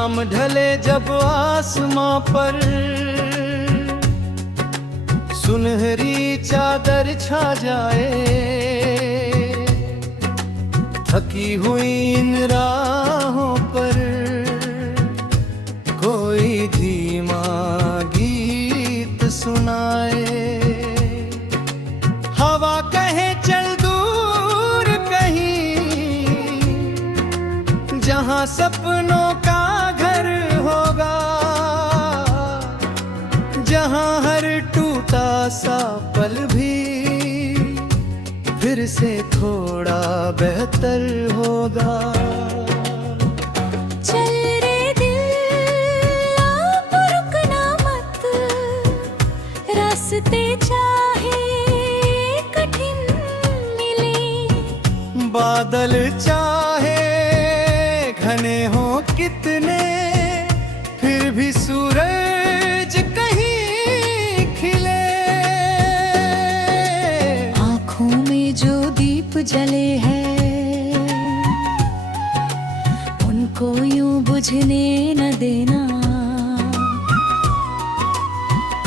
शाम ढले जब आसमां पर सुनहरी चादर छा जाए, थकी हुई इन राहों पर कोई धीमा गीत सुनाए। हवा कहे चल दूर कहीं, जहां सपनों का घर होगा, जहां हर टूटा सा पल भी फिर से थोड़ा बेहतर होगा। चल रे दिल आप रुकना मत, रास्ते चाहे कठिन मिले, बादल चाहे घने हो कितने, फिर भी सूरज कहीं खिले। आँखों में जो दीप जले हैं उनको यूं बुझने न देना।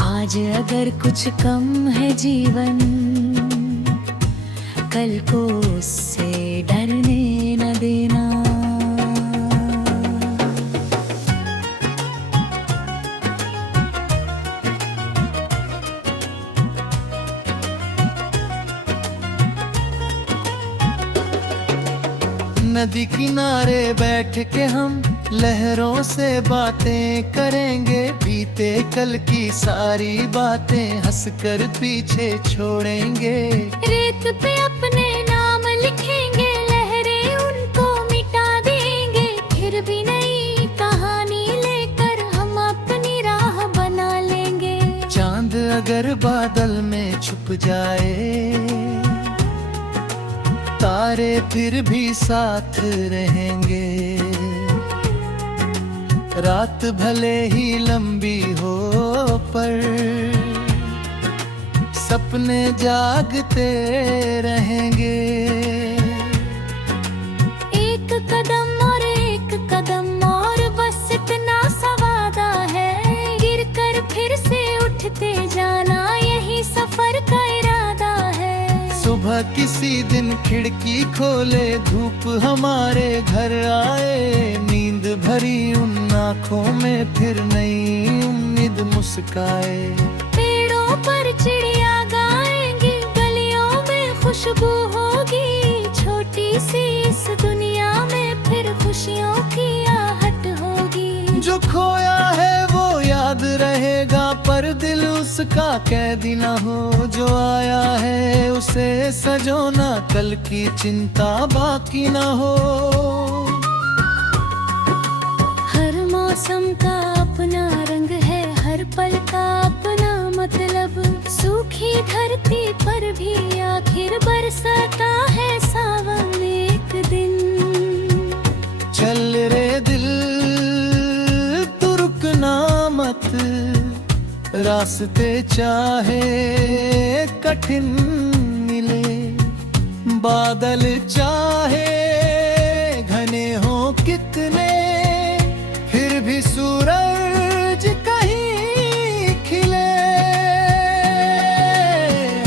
आज अगर कुछ कम है जीवन, कल को उससे डरने न देना। नदी किनारे बैठ के हम लहरों से बातें करेंगे, बीते कल की सारी बातें हंसकर पीछे छोड़ेंगे। रेत पे अपने नाम लिखेंगे, लहरें उनको मिटा देंगे, फिर भी नई कहानी लेकर हम अपनी राह बना लेंगे। चांद अगर बादल में छुप जाए, तारे फिर भी साथ रहेंगे। रात भले ही लंबी हो पर सपने जागते रहेंगे। एक कदम और बस इतना सा वादा है, गिरकर फिर से उठते जाना यही सफर का इरादा है। सुबह किसी दिन खिड़की खोले, धूप हमारे घर आए, नींद भरी उन आँखों में फिर नई उम्मीद मुस्काए। पेड़ों पर चिड़िया गाएंगी, गलियों में खुशबू होगी, छोटी सी इस दुनिया में फिर खुशियों की आहट होगी। जो खोया है वो याद रहेगा, पर दिल उसका कैदी न हो। जो आया है उसे सजोना, कल की चिंता बाकी न हो। हर मौसम का अपना रंग है, हर पल का अपना मतलब, सूखी धरती पर भी आखिर बरसाता है सावन एक दिन। चल रे दिल तू रुकना मत, रास्ते चाहे कठिन मिले, बादल चाहे घने हो कितने, फिर भी सूरज कहीं खिले।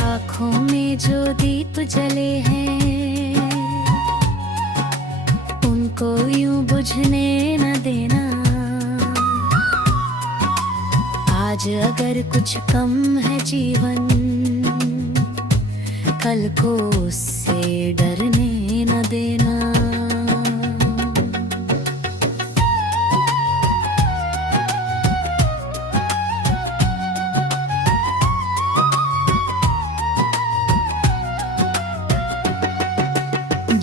आँखों में जो दीप जले हैं उनको यूं बुझने न देना। आज अगर कुछ कम है जीवन, कल को उससे डरने न देना।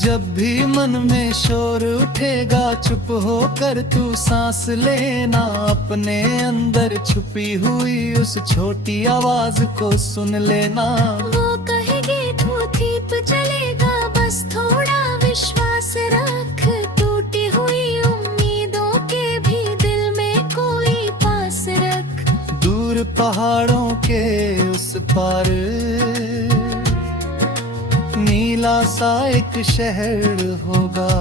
जब भी मन में शोर उठेगा, चुप होकर तू सांस लेना, अपने अंदर छुपी हुई उस छोटी आवाज को सुन लेना। वो कहेगी तू दीप जलेगा, बस थोड़ा विश्वास रख, टूटी हुई उम्मीदों के भी दिल में कोई पास रख। दूर पहाड़ों के उस पार नीला सा एक शहर होगा,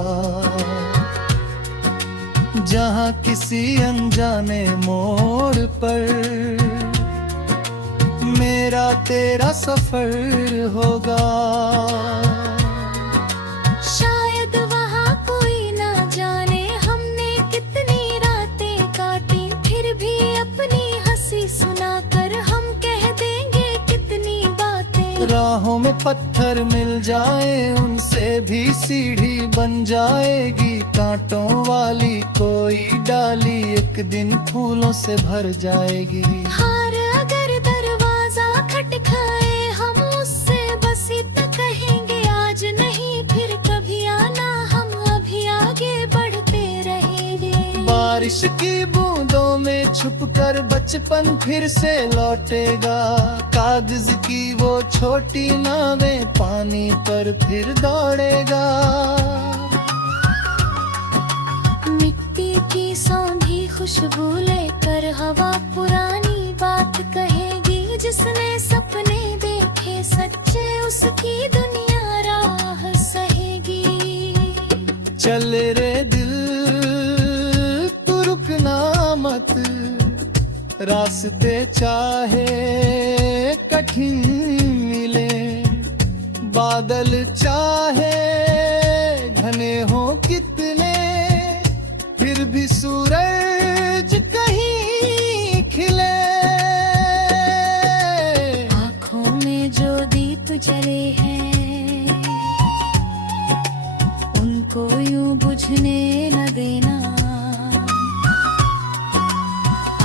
जहाँ किसी अनजाने मोड़ पर मेरा तेरा सफर होगा। शायद वहाँ कोई ना जाने हमने कितनी रातें काटी, फिर भी अपनी हंसी सुनाकर हम कह देंगे कितनी बातें। राहों में पत्थर मिल जाए उनसे भी सीढ़ी बन जाएगी, कांटों वाली कोई डाली एक दिन फूलों से भर जाएगी। हार अगर दरवाजा खटखाए हम उससे बस इतना कहेंगे आज नहीं फिर कभी आना, हम अभी आगे बढ़ते रहेंगे। बारिश की बूंदों में छुपकर बचपन फिर से लौटेगा, कागज की वो छोटी नावें पानी पर फिर दौड़ेगा। मिट्टी की सौंधी खुशबू लेकर हवा पुरानी बात कहेगी, जिसने सपने देखे सच्चे उसकी दुनिया राह सहेगी। चल रे दिल तू रुकना मत, रास्ते चाहे कठिन मिले, बादल चाहे घने हो कितने, फिर भी सूरज कहीं खिले। आँखों में जो दीप जले हैं उनको यूं बुझने न देना,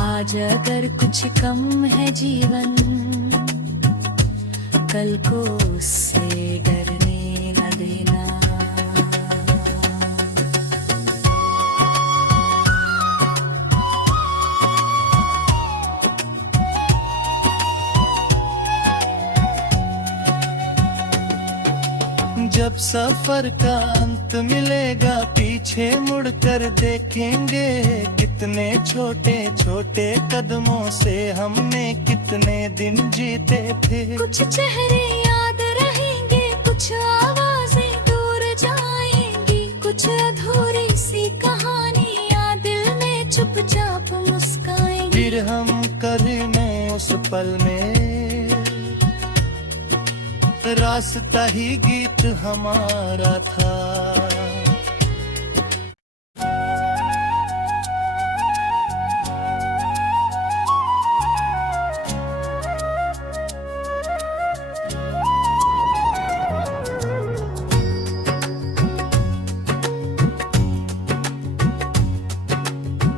आज अगर कुछ कम है जीवन कल को उससे डरने न देना। जब सफर का अंत मिलेगा पीछे मुड़कर देखेंगे, कितने छोटे छोटे कदमों से हमने कितने दिन जीते थे। कुछ चेहरे याद रहेंगे, कुछ आवाजें दूर जाएंगी, कुछ अधूरी सी कहानियां दिल में चुपचाप मुस्काएंगी। फिर हम कभी में उस पल में रास्ता ही गीत हमारा था।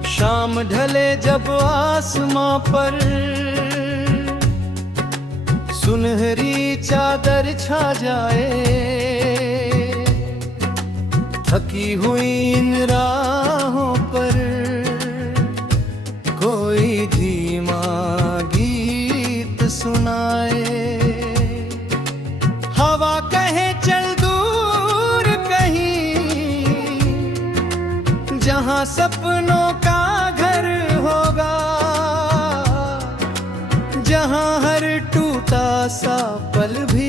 शाम ढले जब आसमां पर सुनहरी चादर छा जाए, थकी हुई इन राहों पर कोई धीमा गीत सुनाए। हवा कहे चल दूर कहीं, जहां सपनों का घर होगा, जहां हर टूटा सा पल भी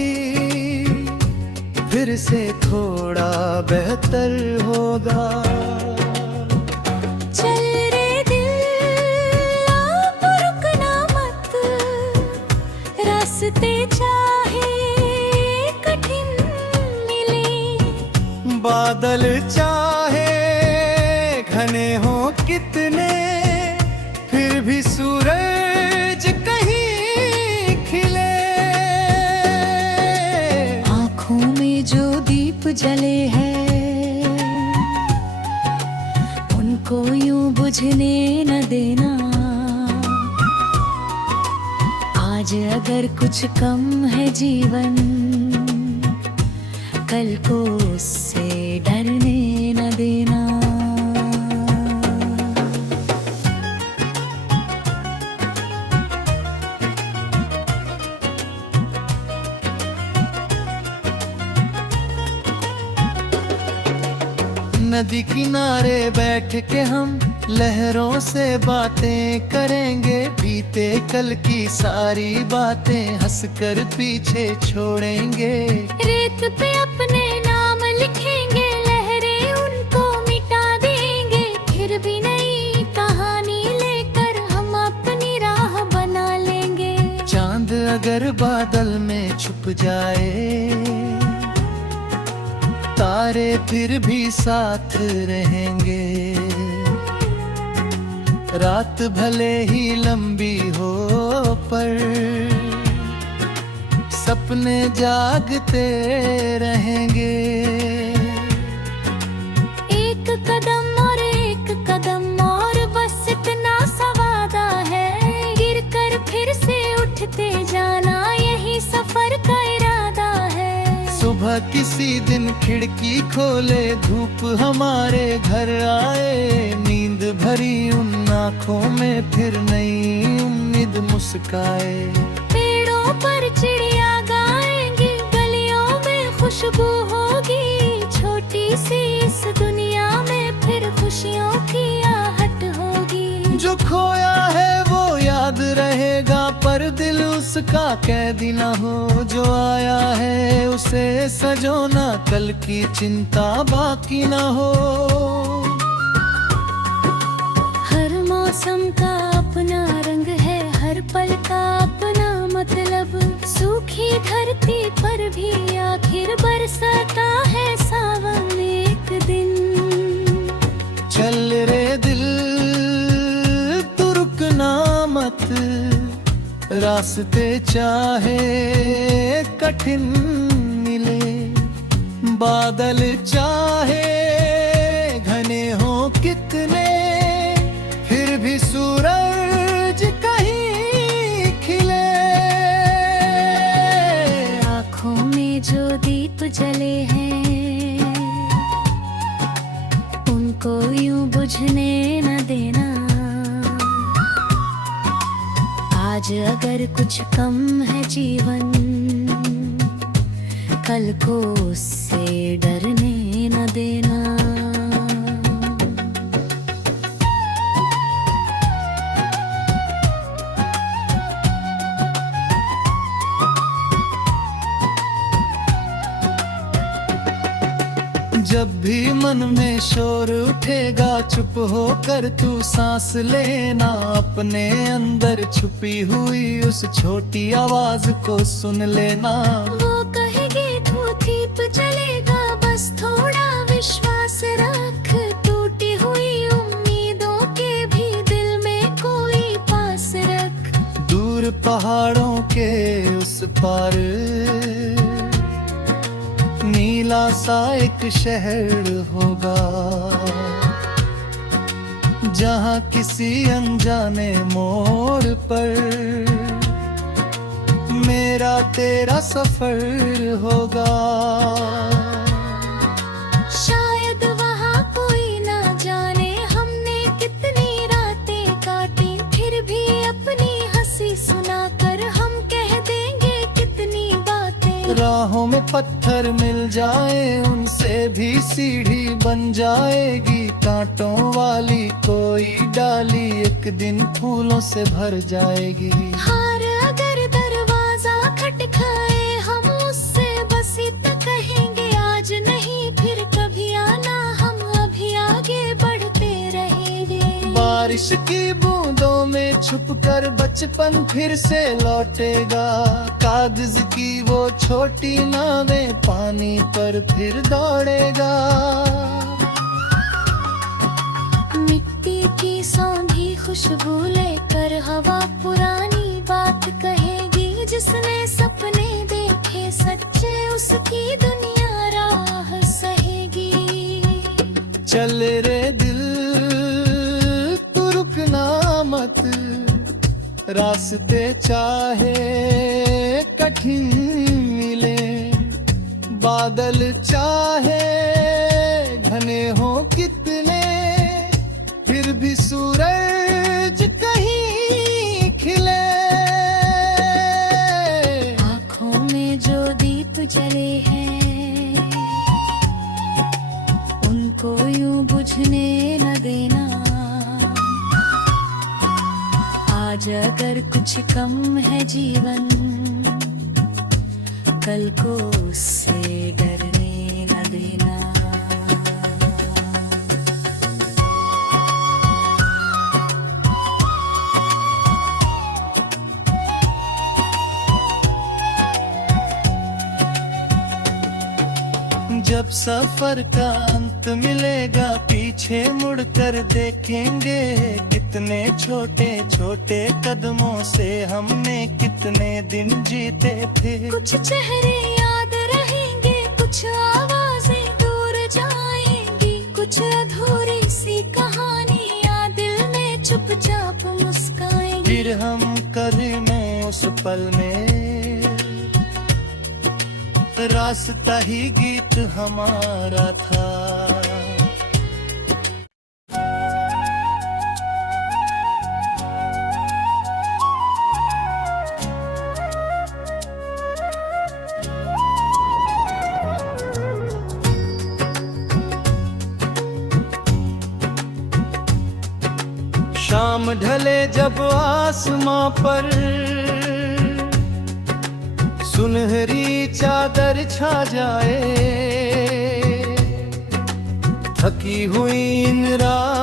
फिर से थोड़ा बेहतर होगा। चल रे दिल आप रुकना मत, रास्ते चाहे कठिन मिले, बादल चाहे घने हो कितने, फिर भी सूरज कहीं खिले। आँखों में जो दीप जले हैं उनको यूं बुझने न देना, आज अगर कुछ कम है जीवन कल को उससे डरने न देना। नदी किनारे बैठ के हम लहरों से बातें करेंगे, बीते कल की सारी बातें हंसकर पीछे छोड़ेंगे। रेत पे अपने नाम लिखेंगे, लहरें उनको मिटा देंगे, फिर भी नहीं हर बादल में छुप जाए, तारे फिर भी साथ रहेंगे। रात भले ही लंबी हो पर सपने जागते रहेंगे। एक कदम और बस इतना सा वादा है, गिर कर फिर से उठते जाना यही सफर का इरादा है। सुबह किसी दिन खिड़की खोले, धूप हमारे घर आए, नींद भरी उन आँखों में फिर नई उम्मीद मुस्काए। पेड़ों पर चिड़िया गाएंगी, गलियों में खुशबू होगी, छोटी सी इस दुनिया में फिर खुशियों की आहट होगी। जो खोया है वो याद रहेगा, पर दिल उसका कैदी न हो। जो आया है उसे सजोना, कल की चिंता बाकी न हो। हर मौसम का अपना रंग है, हर पल का अपना मतलब। सूखी धरती पर भी आखिर बरसाता है सावन एक दिन। चल रे दिल तू रुकना मत, रास्ते चाहे कठिन मिले, बादल चाहे घने हो कितने, फिर भी सूरज कहीं खिले। आँखों में जो दीप जले हैं उनको यूं बुझने न देना। आज अगर कुछ कम है जीवन, कल को उससे डरने न देना। जब भी मन में शोर उठेगा, चुप हो कर तू सांस लेना। अपने अंदर छुपी हुई उस छोटी आवाज को सुन लेना। वो कहेगी तू दीप जलेगा, बस थोड़ा विश्वास रख। टूटी हुई उम्मीदों के भी दिल में कोई पास रख। दूर पहाड़ों के उस पार नीला सा एक शहर होगा, जहाँ किसी अनजाने मोड़ पर मेरा तेरा सफर होगा। शायद वहाँ कोई ना जाने हमने कितनी रातें काटी, फिर भी अपनी हंसी सुनाकर हम कह देंगे कितनी बातें। राहों में पत्थर मिल जाए, उनसे भी सीढ़ी बन जाएगी। कांटों वाली कोई डाली एक दिन फूलों से भर जाएगी। हार अगर दरवाजा खटखाए, हम उससे बस इतना कहेंगे आज नहीं फिर कभी आना, हम अभी आगे बढ़ते रहेंगे। बारिश की बूंदों में छुपकर बचपन फिर से लौटेगा। कागज की वो छोटी नावें पानी पर फिर दौड़ेगा। मिट्टी की सौंधी खुशबू लेकर हवा पुरानी बात कहेगी। जिसने सपने देखे सच्चे, उसकी दुनिया राह सहेगी। चल रे दिल तू रुकना मत, रास्ते चाहे कठिन मिले, बादल चाहे घने हो कितने, फिर भी सूरज कहीं खिले। आँखों में जो दीप जले हैं उनको यूं बुझने न देना। आज अगर कुछ कम है जीवन, कल को उससे डरने न देना। सफर का अंत मिलेगा, पीछे मुड़कर देखेंगे कितने छोटे छोटे कदमों से हमने कितने दिन जीते थे। कुछ चेहरे याद रहेंगे, कुछ आवाजें दूर जाएंगी, कुछ अधूरी सी कहानियां दिल में चुपचाप मुस्काएंगी। फिर हम कभी में उस पल में रास्ता ही गीत हमारा था। शाम ढले जब आसमां पर सुनहरी चादर छा जाए, थकी हुई इन रात